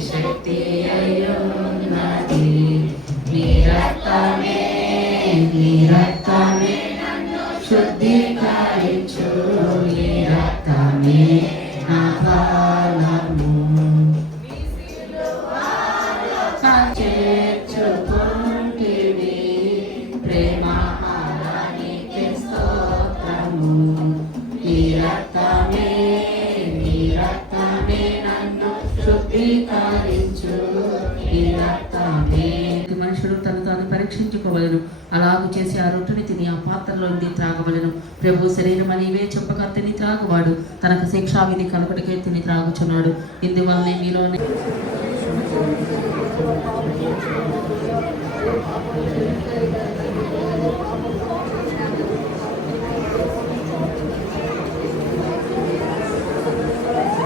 शक्तिया మనుషుడు తను తాను పరీక్షించుకోవలను. అలాగు చేసి ఆ రొట్టెని తిని ఆ పాత్రలో నుండి త్రాగవలను. ప్రభు శరీరం అని ఇవే చెప్పక తిని త్రాగువాడు. తనకు శిక్షా విధి కనుకటికే తిని త్రాగుచున్నాడు. ఇందువల్లనే మీలోనే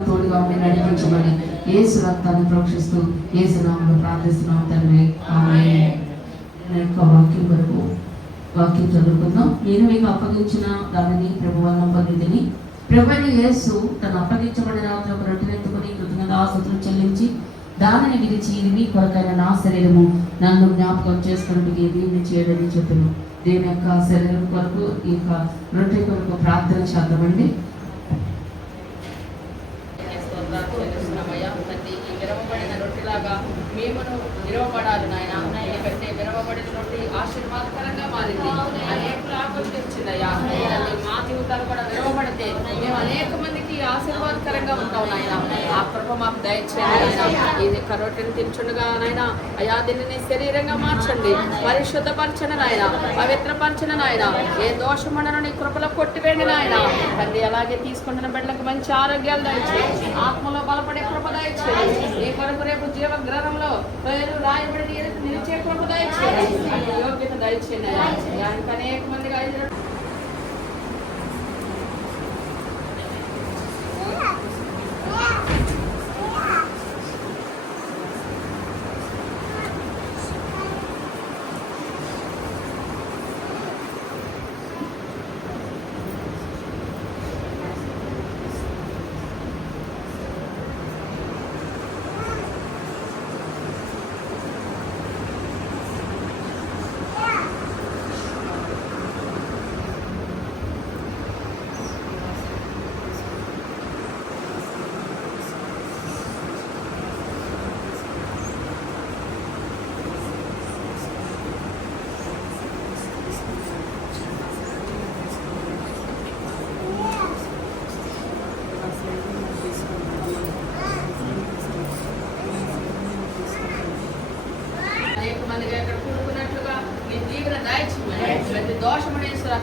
తోడుగా మీరు నడిపించమని ఏసు రక్తాన్ని ప్రోక్షిస్తూ ఏసు నామములో ప్రార్థిస్తున్నాం తండ్రి. ఆమె యొక్క వాక్యం వరకు వాక్యం చదువుకుందాం. నేను మీకు అప్పగించిన దానిని ప్రభు వల్ల పొందిందని ప్రభుని యేసు తను అప్పగించబడిన రాత్రి ఒక రొట్టెనెత్తుకుని కృతజ్ఞతాస్తుతులు చెల్లించి దానిని విరిచి ఇది మీ కొరకైన నా శరీరము. నన్ను జ్ఞాపకం చేసుకున్నట్టుగా దీన్ని చేయడని చెప్పను దేని యొక్క శరీరం కొరకు ఈ యొక్క రొట్టె కొరకు ప్రార్థన చేద్దామండి స్తోత్రాలు చెల్లిస్తున్నామయ్యా తండ్రి ఈ విరవబడిన మేమును నిలవబడాలి నాయన. ఎందుకంటే విరవబడిన ఆశీర్వాదకరంగా మారింది. అనేక ఆకర్షించిందయ్యా. తండ్రి మా జీవితాలు కూడా నిలవబడితే మేము అనేక మందికి ఆశీర్వాదకరంగా ఉంటాం నాయన. ఆ కృప మాకు దయచేయండి ఇది కరోటిని రొట్టెని తించుండగా నాయన. అయా దీనిని శరీరంగా మార్చండి. పరిశుద్ధపరచండి నాయన. పవిత్రపరచండి నాయన. ఏ దోషముండను నీ కృపలో కొట్టివేయండి నాయన. తండ్రి అలాగే తీసుకుంటున్న బిడ్డలకు మంచి ఆరోగ్యాలు దయచేయండి. ఆత్మలో బలపడే కృప దయచేయండి. ఈ కొరకు రేపు జీవ గ్రహంలో పేరు రాయబడి నిలిచే కృప దయచేయండి. యోగ్యత దయచేయండి అనేక మంది Gracias.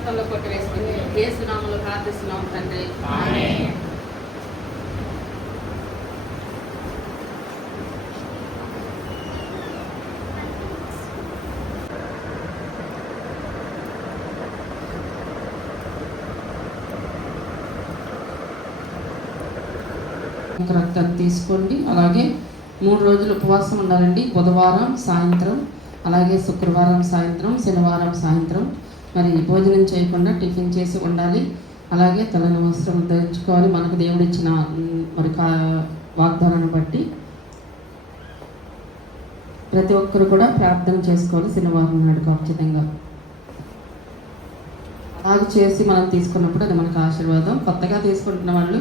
రక్తంలో కొట్టివేసుకుని యేసు నామంలో ప్రార్థిస్తున్నాం తండ్రి. రక్తాన్ని తీసుకోండి. అలాగే మూడు రోజులు ఉపవాసం ఉండాలండి. బుధవారం సాయంత్రం అలాగే శుక్రవారం సాయంత్రం శనివారం సాయంత్రం. మరి భోజనం చేయకుండా టిఫిన్ చేసి ఉండాలి. అలాగే తలని వస్త్రం ధరించుకోవాలి. మనకు దేవుడు ఇచ్చిన మరి కా వాగ్దానాన్ని బట్టి ప్రతి ఒక్కరు కూడా ప్రార్థన చేసుకోవాలి. శనివారం నాడు ఖచ్చితంగా. అలాగే చేసి మనం తీసుకున్నప్పుడు అది మనకు ఆశీర్వాదం. కొత్తగా తీసుకుంటున్న వాళ్ళు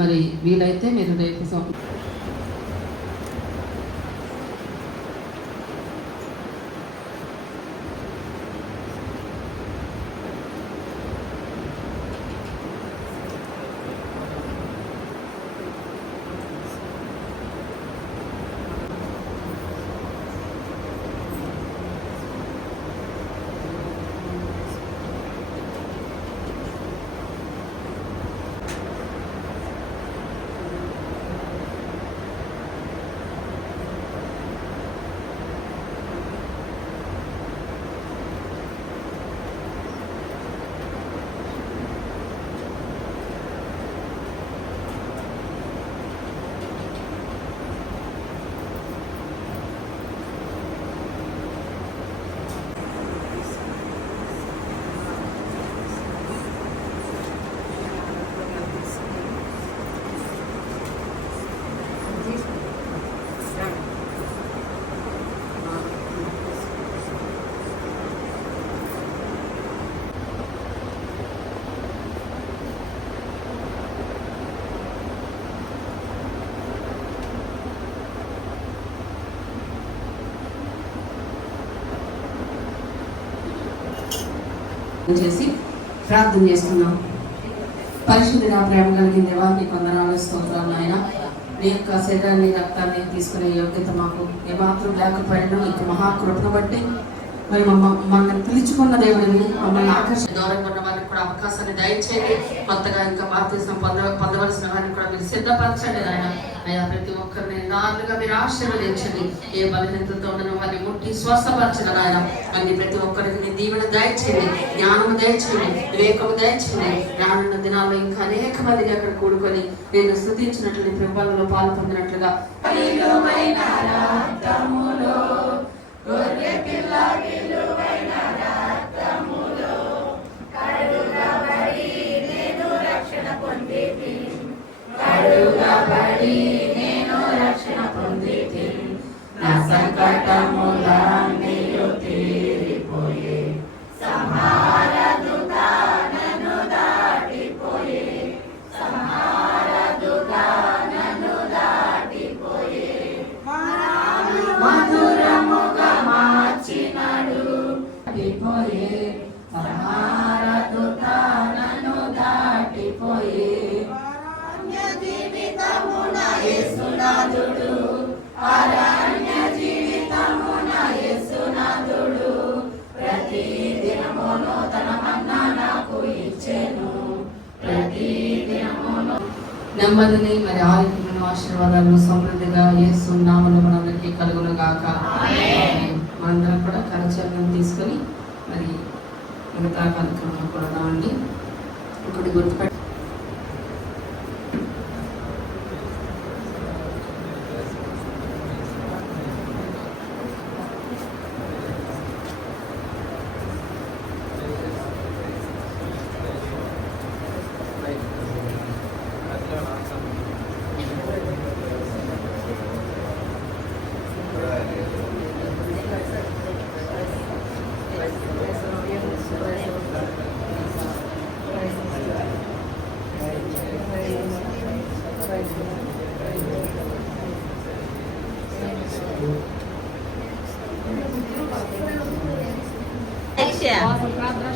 మరి వీలైతే మీరు రేపు చేసి ప్రార్థన చేస్తున్నాం. పరిశుద్ధిగా ప్రేమ కలిగిన దేవా నీకు వందనాలు స్తోత్రాలు నాయన. నీ యొక్క శరీరాన్ని రక్తాన్ని తీసుకునే యోగ్యత మాకు ఏమాత్రం లేకపోయినా ఇక మహాకృపను బట్టి మరి మమ్మ మమ్మల్ని పిలుచుకున్న దేవుడిని మమ్మల్ని ఆకర్షణ దూరంగా ఉన్న కూడా అవకాశాన్ని దయచేయండి. కొత్తగా ఇంకా బాప్తీసం పొంద పొందవలసిన వారిని కూడా మీరు సిద్ధపరచండి ఆయన అయ్యా ప్రతి ఒక్కరిని నాలుగుగా మీరు ఆశీర్వదించండి. ఏ బలహీనతతో ఉన్న వారిని ముట్టి స్వస్థపరచండి ఆయన అన్ని ప్రతి ఒక్కరికి దీవెన దయచేయండి. జ్ఞానము దయచేయండి. వివేకము దయచేయండి. రానున్న దినాల్లో ఇంకా అనేక మందిని అక్కడ కూడుకొని నేను స్థుతించినట్లు ప్రభావంలో పాలు పొందినట్లుగా రక్తములో గొర్రె పిల్ల నా సంకటములన్నీ తీరిపోయే సంహారదుత నన్ను దాటిపోయే సంహారదుత నన్ను దాటిపోయే మధురముగా మార్చినాడు దాటిపోయే సంహారదుత నన్ను దాటిపోయే జీవితమున యేసునాథుడు నెమ్మదిని మరి ఆరోగ్యమైన ఆశీర్వాదాలను సమృద్ధిగా చేస్తున్నామని మనందరికీ కలుగును గాక మనందరం కూడా కరచరణం తీసుకొని మరి మిగతా కార్యక్రమం కొడదామండి ఒకటి గుర్తుపెట్టి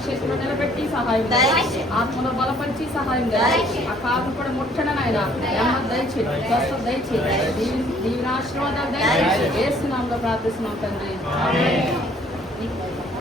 చేతులు నిలబెట్టి సహాయం. ఆత్మలో బలపరిచి సహాయం. ఆ కాదు కూడా ముట్టడం ఆయన దయచేయండి స్వస్థ దయచేయండి దీవెన దీవెన ఆశీర్వాదాలు దయచేయండి ఏసునామలో ప్రార్థిస్తున్నాం తండ్రి.